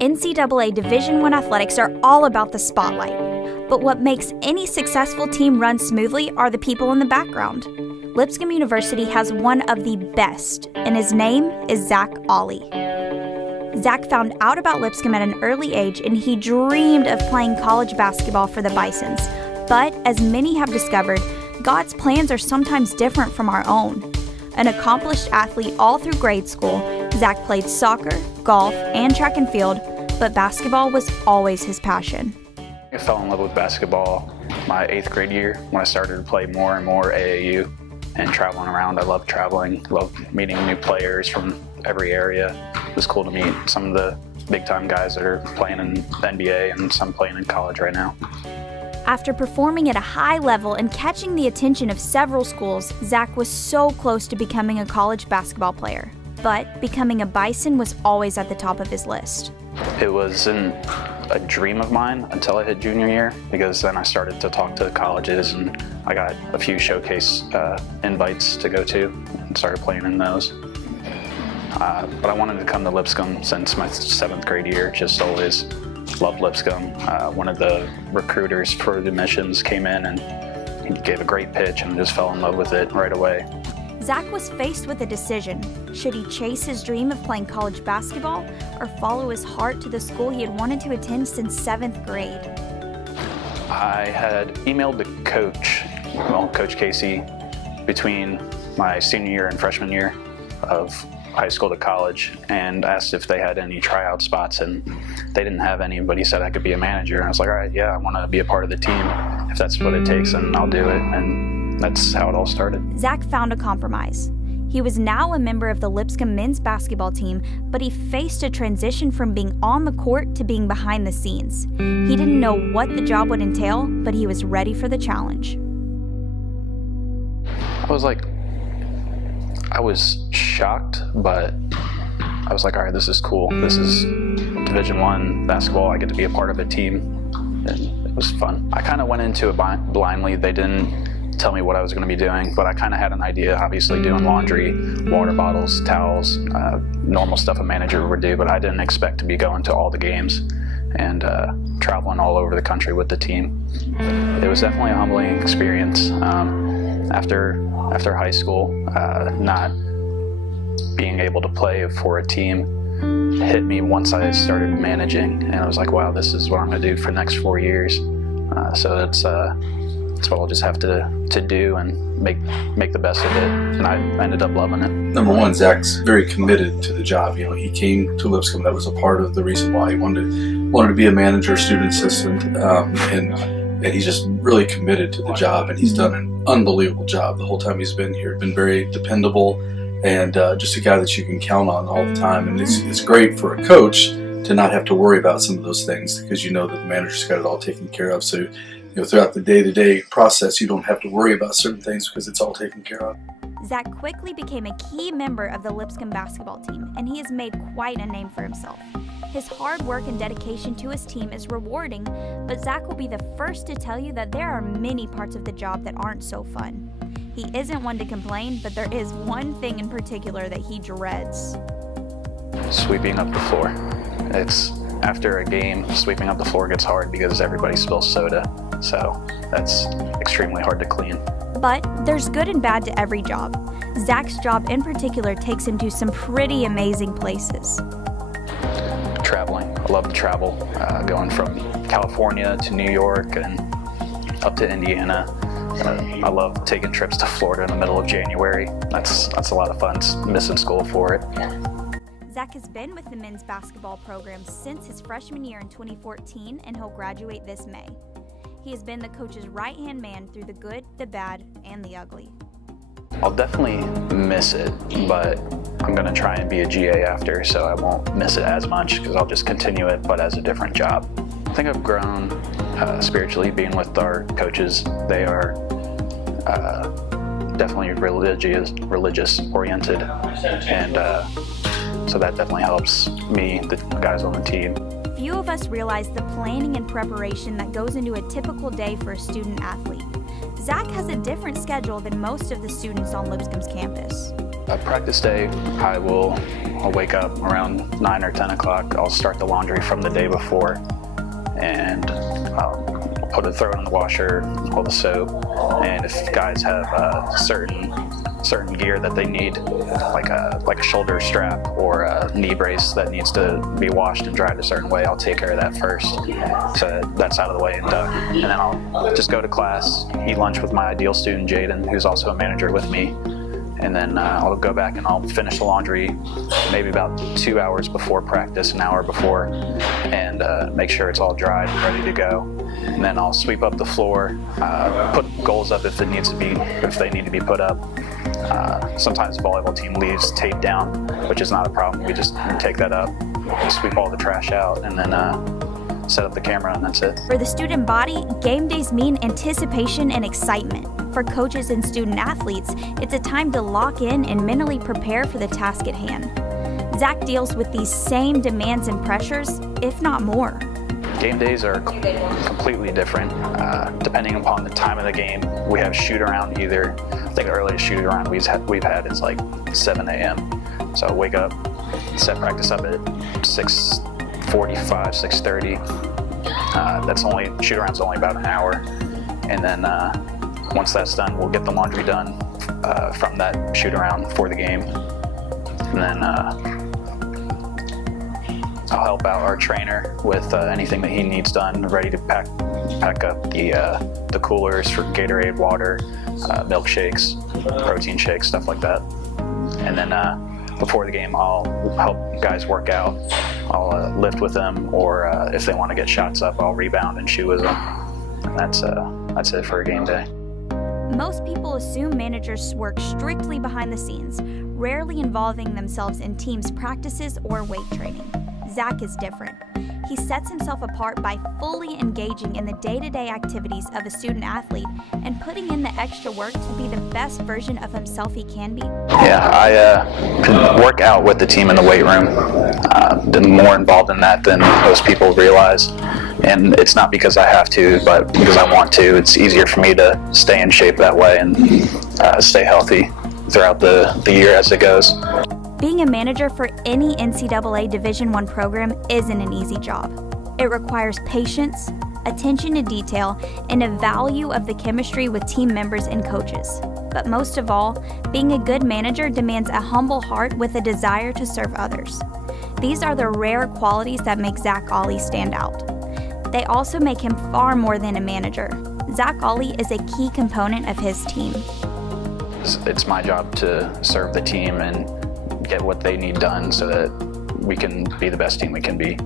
NCAA Division I athletics are all about the spotlight. But what makes any successful team run smoothly are the people in the background. Lipscomb University has one of the best, and his name is Zack Olley. Zack found out about Lipscomb at an early age, and he dreamed of playing college basketball for the Bisons. But as many have discovered, God's plans are sometimes different from our own. An accomplished athlete all through grade school, Zack played soccer, golf, and track and field, but basketball was always his passion. I fell in love with basketball my 8th grade year when I started to play more and more AAU and traveling around. I love traveling, love meeting new players from every area. It was cool to meet some of the big-time guys that are playing in the NBA and some playing in college right now. After performing at a high level and catching the attention of several schools, Zack was so close to becoming a college basketball player. But becoming a Bison was always at the top of his list. It wasn't a dream of mine until I hit junior year, because then I started to talk to colleges and I got a few showcase invites to go to and started playing in those. But I wanted to come to Lipscomb since my 7th grade year, just always loved Lipscomb. One of the recruiters for the admissions came in and he gave a great pitch and just fell in love with it right away. Zack was faced with a decision. Should he chase his dream of playing college basketball or follow his heart to the school he had wanted to attend since 7th grade? I had emailed the coach, Coach Casey, between my senior year and freshman year of high school to college, and asked if they had any tryout spots, and they didn't have any, but he said I could be a manager. And I was like, all right, yeah, I want to be a part of the team. If that's what it takes, then I'll do it. And that's how it all started. Zack found a compromise. He was now a member of the Lipscomb men's basketball team, but he faced a transition from being on the court to being behind the scenes. He didn't know what the job would entail, but he was ready for the challenge. I was shocked, but I was like, all right, this is cool. This is Division I basketball. I get to be a part of a team, and it was fun. I kind of went into it blindly. They didn't tell me what I was going to be doing, but I kind of had an idea, obviously doing laundry, water bottles, towels, normal stuff a manager would do, but I didn't expect to be going to all the games and traveling all over the country with the team. It was definitely a humbling experience. After high school, not being able to play for a team hit me once I started managing, and I was like, wow, this is what I'm going to do for the next 4 years. So that's what I'll just have to do and make the best of it, and I ended up loving it. Number one, Zack's very committed to the job. He came to Lipscomb. That was a part of the reason why he wanted to be a manager, student assistant, and he's just really committed to the job, and he's done an unbelievable job the whole time he's been here. Been very dependable, and just a guy that you can count on all the time. And it's great for a coach to not have to worry about some of those things, because you know that the manager's got it all taken care of. So throughout the day-to-day process, you don't have to worry about certain things because it's all taken care of. Zack quickly became a key member of the Lipscomb basketball team, and he has made quite a name for himself. His hard work and dedication to his team is rewarding, but Zack will be the first to tell you that there are many parts of the job that aren't so fun. He isn't one to complain, but there is one thing in particular that he dreads. Sweeping up the floor. It's after a game, sweeping up the floor gets hard because everybody spills soda, so that's extremely hard to clean. But there's good and bad to every job. Zack's job in particular takes him to some pretty amazing places. Traveling. I love to travel, going from California to New York and up to Indiana. I love taking trips to Florida in the middle of January. That's a lot of fun. Missing school for it. Zack has been with the men's basketball program since his freshman year in 2014, and he'll graduate this May. He has been the coach's right-hand man through the good, the bad, and the ugly. I'll definitely miss it, but I'm going to try and be a GA after, so I won't miss it as much because I'll just continue it, but as a different job. I think I've grown spiritually being with our coaches. They are definitely religious oriented, and so that definitely helps me, the guys on the team. Few of us realize the planning and preparation that goes into a typical day for a student athlete. Zack has a different schedule than most of the students on Lipscomb's campus. Practice day, I will I'll wake up around 9 or 10 o'clock. I'll start the laundry from the day before, and I'll throw it in the washer, all the soap, and if guys have certain gear that they need, like a shoulder strap or a knee brace that needs to be washed and dried a certain way, I'll take care of that first, so that's out of the way and done. And then I'll just go to class, eat lunch with my ideal student Jaden, who's also a manager with me, and then I'll go back and I'll finish the laundry maybe about 2 hours before practice, an hour before, and make sure it's all dried and ready to go. And then I'll sweep up the floor, put goals up if they need to be put up. Sometimes the volleyball team leaves tape down, which is not a problem. We just take that up, sweep all the trash out, and then set up the camera, and that's it. For the student body, game days mean anticipation and excitement. For coaches and student athletes, it's a time to lock in and mentally prepare for the task at hand. Zack deals with these same demands and pressures, if not more. Game days are completely different, depending upon the time of the game. We have shoot around either, I think the earliest shoot around we've had is like 7 a.m. So I wake up, set practice up at 6:45, 6:30. Shoot around's only about an hour. And then once that's done, we'll get the laundry done from that shoot around for the game. And then I'll help out our trainer with anything that he needs done, ready to pack up the coolers for Gatorade, water, milkshakes, protein shakes, stuff like that. And then before the game, I'll help guys work out. I'll lift with them, or if they want to get shots up, I'll rebound and shoot with them. And that's it for a game day. Most people assume managers work strictly behind the scenes, rarely involving themselves in teams' practices or weight training. Zack is different. He sets himself apart by fully engaging in the day-to-day activities of a student athlete and putting in the extra work to be the best version of himself he can be. Yeah, I can work out with the team in the weight room. Been more involved in that than most people realize. And it's not because I have to, but because I want to. It's easier for me to stay in shape that way and stay healthy throughout the year as it goes. Being a manager for any NCAA Division I program isn't an easy job. It requires patience, attention to detail, and a value of the chemistry with team members and coaches. But most of all, being a good manager demands a humble heart with a desire to serve others. These are the rare qualities that make Zack Olley stand out. They also make him far more than a manager. Zack Olley is a key component of his team. It's my job to serve the team and get what they need done so that we can be the best team we can be.